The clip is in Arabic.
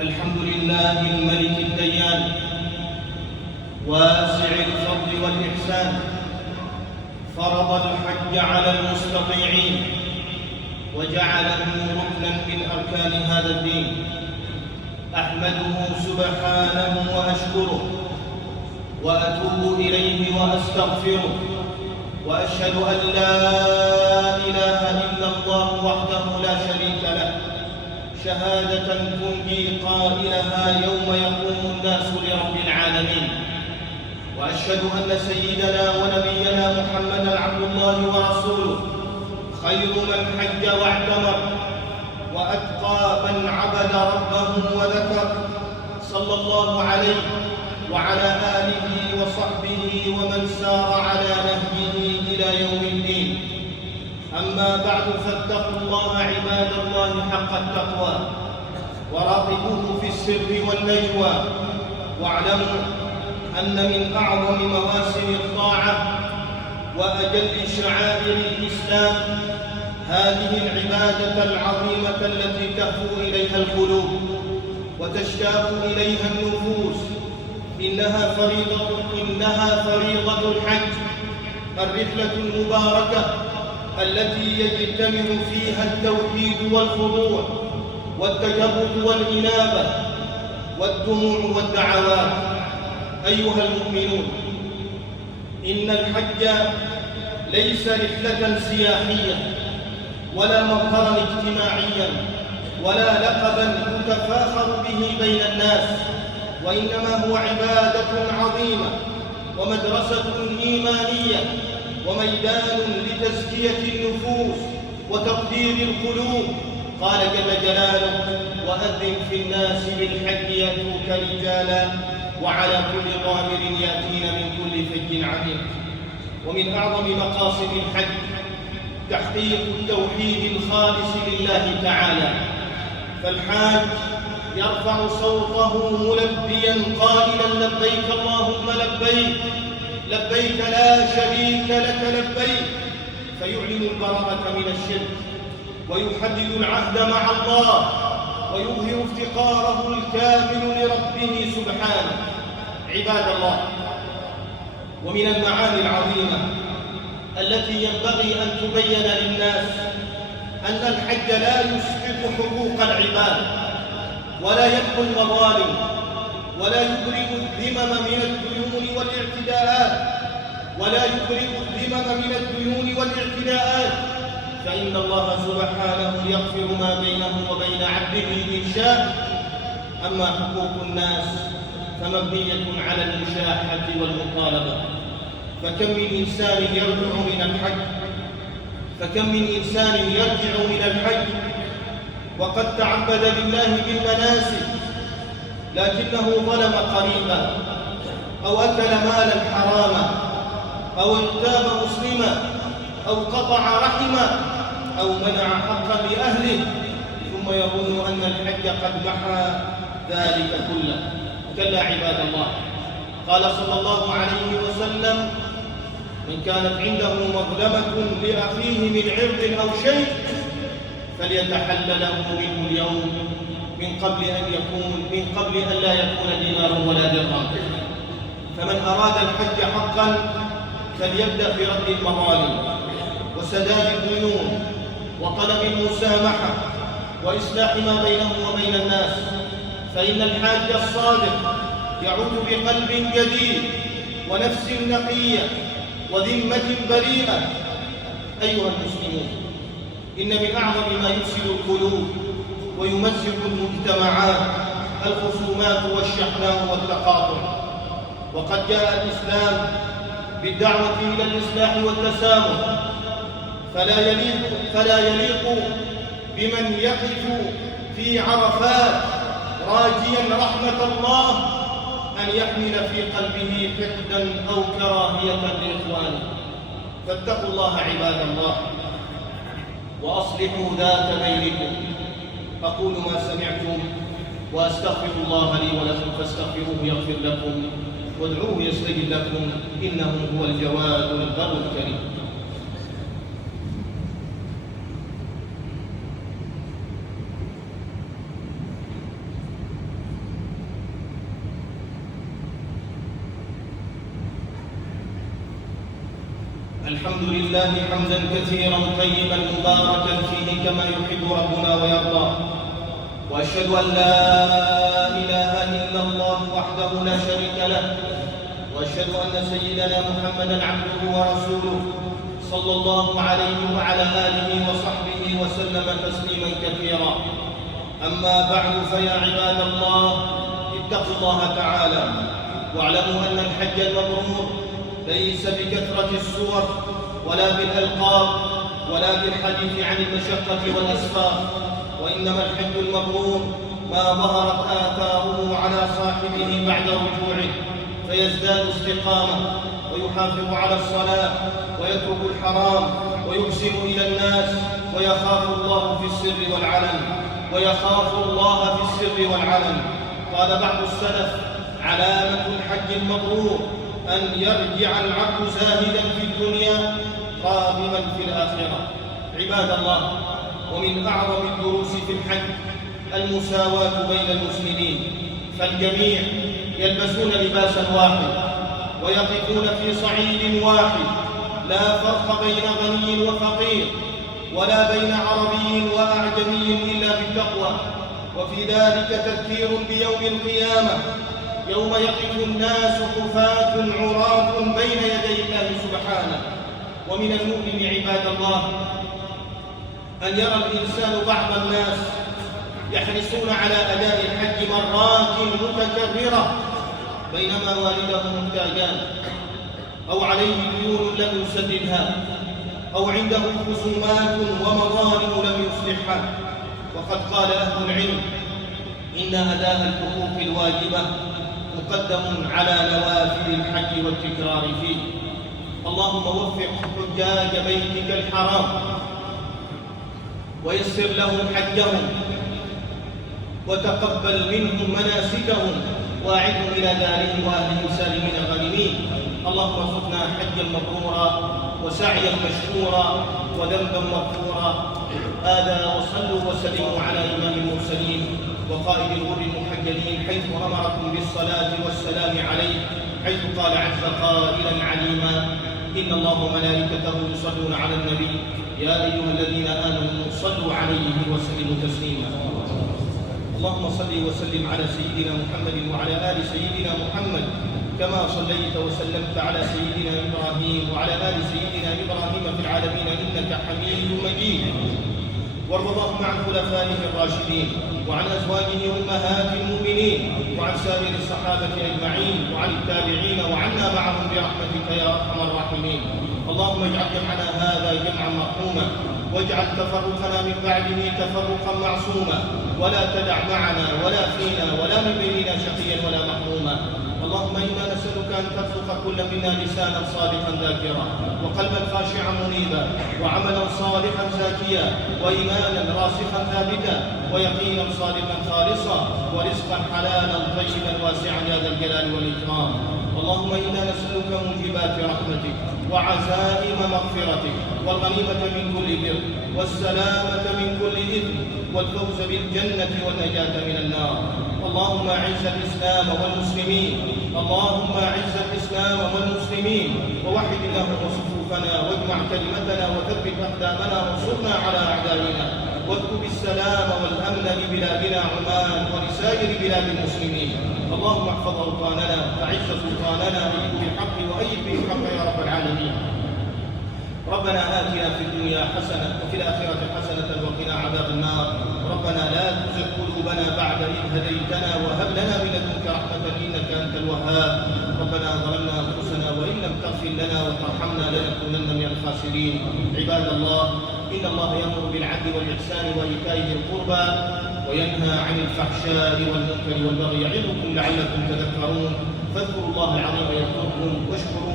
الحمد لله الملك الديان واسع الفضل والإحسان، فرض الحج على المستطيعين وجعله ركنا من أركان هذا الدين. أحمده سبحانه وأشكره وأتوب إليه وأستغفره، وأشهد أن لا إله إلا الله وحده لا شريك له، شهادة تنجي قائلها يوم يقوم الناس لرب العالمين. وأشهد أن سيدنا ونبينا محمدًا عبد الله ورسوله، خير من حج واعتمر، وأتقى من عبد ربه وذكر، صلى الله عليه وعلى آله وصحبه ومن سار على نهجه إلى يوم الدين. أما بعد، فاتقوا الله عباد الله حق التقوى، وراقبوه في السر والنجوى، واعلموا أن من أعظم مواسم الطاعة وأجل شعائر الإسلام هذه العبادة العظيمة التي تهفو إليها القلوب وتشتاق إليها النفوس. إنها فريضة الحج، الرحلة المباركة التي يجتمع فيها التوحيد والخضوع والتجرد والإنابة والدموع والدعوات. أيها المؤمنون، إن الحج ليس رحلة سياحية ولا مظهرا اجتماعيا ولا لقبا يتفاخر به بين الناس، وإنما هو عبادة عظيمة ومدرسة إيمانية وميدان لتزكية النفوس وتطهير القلوب. قال جل جلاله: وأذن في الناس بالحج يأتوك رجالا وعلى كل ضامر يأتين من كل فج عميق. ومن أعظم مقاصد الحج تحقيق التوحيد الخالص لله تعالى، فالحاج يرفع صوته ملبيا قائلا: لبيك اللهم لبيك، لبيك لا شريك لك لبيك، فيعلن البراءة من الشرك ويحدد العهد مع الله ويظهر افتقاره الكامل لربه سبحانه. عباد الله، ومن المعاني العظيمة التي ينبغي أن تبين للناس أن الحج لا يسقط حقوق العباد ولا يمحو المظالم ولا يبرئ الذمم من الديون والاعتداءات، فإن الله سبحانه يغفر ما بينه وبين عبده إن شاء. أما حقوق الناس فمبنية على المشاحة والمطالبة، فكم من إنسان يرجع من الحج وقد تعبد لله بالمناسك، لكنه ظلم قريبا أو أكل مالا حراما أو اغتاب مسلما أو قطع رحما أو منع حقا لأهله، ثم يظن أن الحج قد محى ذلك كله. كلا عباد الله، قال صلى الله عليه وسلم: من كانت عنده مظلمة لأخيه من عرض أو شيء فليتحل له منه اليوم من قبل أن لا يكون دينار ولا درهم. فمن أراد الحج حقا فليبدأ برد المظالم وسداد الديون وطلب المسامحة وإصلاح ما بينه وبين الناس، فإن الحاج الصادق يعود بقلب جديد ونفس نقية وذمة بريئة. أيها المسلمون، إن من أعظم ما يفسد القلوب ويمزق المجتمعات الخصومات والشحناء والتقاطع، وقد جاء الإسلام بالدعوة إلى الإصلاح والتسامح، فلا يليق بمن يقف في عرفات راجيا رحمة الله أن يحمل في قلبه حقدا أو كراهية لإخوانه. فاتقوا الله عباد الله وأصلحوا ذات بينكم. أقول ما سمعتم وأستغفر الله لي ولكم فاستغفروه يغفر لكم، وادعوه يستجب لكم، إنه هو الجواد البر الكريم. الحمد لله حمدا كثيرا طيبا مباركا فيه كما يحب ربنا ويرضى، وأشهد أن لا إله إلا الله وحده لا شريك له، وأشهد أن سيدنا محمدا عبده ورسوله صلى الله عليه وعلى آله وصحبه وسلم تسليما كثيرا. أما بعد، فيا عباد الله، اتقوا الله تعالى واعلموا أن الحج المبرور ليس بكثرة السور ولا بالألقاب ولا بالحديث عن المشقة والإسفار، وإنما الحج المبرور ما ظهرت آثاره على صاحبه بعد رجوعه فيزداد استقامة ويحافظ على الصلاة ويترك الحرام ويحسن إلى الناس ويخاف الله في السر والعلن قال بعض السلف: علامة الحج المبرور أن يرجع العبد زاهدا في الدنيا راغبا في الآخرة. عباد الله، ومن أعظم الدروس في الحج المساواة بين المسلمين، فالجميع يلبسون لباسا واحد ويقفون في صعيد واحد، لا فرق بين غني وفقير ولا بين عربي وأعجمي إلا بالتقوى. وفي ذلك تذكير بيوم القيامة، يوم يقف الناس حفاة عراة بين يدي الله سبحانه. ومن المؤمن عباد الله أن يرى الإنسان بعض الناس يحرصون على أداء الحج مرات متكررة بينما والده محتاجان أو عليه ديون لم يسددها أو عنده خصومات ومظالم لم يصلحها. وقد قال أهل العلم إن أداء الحقوق الواجبة مقدم على نوافل الحج والتكرار فيه. اللهم وفق حجاج بيتك الحرام ويسر لهم حجهم وتقبل منهم مناسكهم واعدهم إلى دارهم وأهلهم سالمين غانمين. اللهم ارزقنا حجا مبرورا وسعيا مشكورا وذنبا مغفورا. هذا وصلوا وسلموا على إمام المرسلين وقائد الغر المحجلين، حيث أمركم بالصلاة والسلام عليه، حيث قال عز قائلا عليما: إن الله وملائكته يصلون على النبي يا أيها الذين آمنوا صلوا عليه وسلموا تسليما. اللهم صل وسلم على سيدنا محمد وعلى آل سيدنا محمد كما صليت وسلمت على سيدنا إبراهيم وعلى آل سيدنا إبراهيم في العالمين إنك حميد مجيد. وارض اللهم عن خلفائه الراشدين وعن أزواجه أمهات المؤمنين وعن سائر الصحابة أجمعين وعن التابعين وعنا معهم برحمتك يا أرحم الراحمين. اللهم اجعل جمعنا هذا جمعا مرحوما واجعل تفرقنا من بعده تفرقا معصوما، ولا تدع معنا ولا فينا ولا من بيننا شقيا ولا محروما. اللهم إنا نسألك أن ترزق كل منا لسانا صادقا ذاكرا وقلبا خاشعا منيبا وعملا صالحا زاكيا وإيمانا راسخا ثابتا ويقينا صادقا خالصا ورزقا حلالا طيبا واسعا يا ذا الجلال والإكرام. اللهم إنا نسألك موجبات رحمتك وعزائم مغفرتك والغنيمة من كل بر والسلامة من كل إثم والفوز بالجنة والنجاة من النار. اللهم أعز الإسلام والمسلمين ووحد اللهم صفوفنا واجمع كلمتنا وثبت أقدامنا وانصرنا على أعدائنا واكتب السلام والأمن لبلادنا عمان ولسائر بلاد المسلمين. اللهم احفظ أوطاننا أعز سلطاننا أيد بالحق وأيد بالحق يا رب العالمين. ربنا آتنا في الدنيا حسنة وفي الآخرة حسنة وقنا عذاب النار. ربنا لا تزغ قلوبنا بعد إذ هديتنا وهب لنا من لدنك رحمة إنك أنت الوهاب. ربنا ظلمنا أنفسنا وإن لم تغفر لنا وترحمنا لنكونن من الخاسرين. عباد الله، إن الله يأمر بالعدل والإحسان وإيتاء ذي القربى وينهى عن الفحشاء والمنكر والبغي يعظكم لعلكم تذكرون. فاذكروا الله العظيم يذكركم واشكروه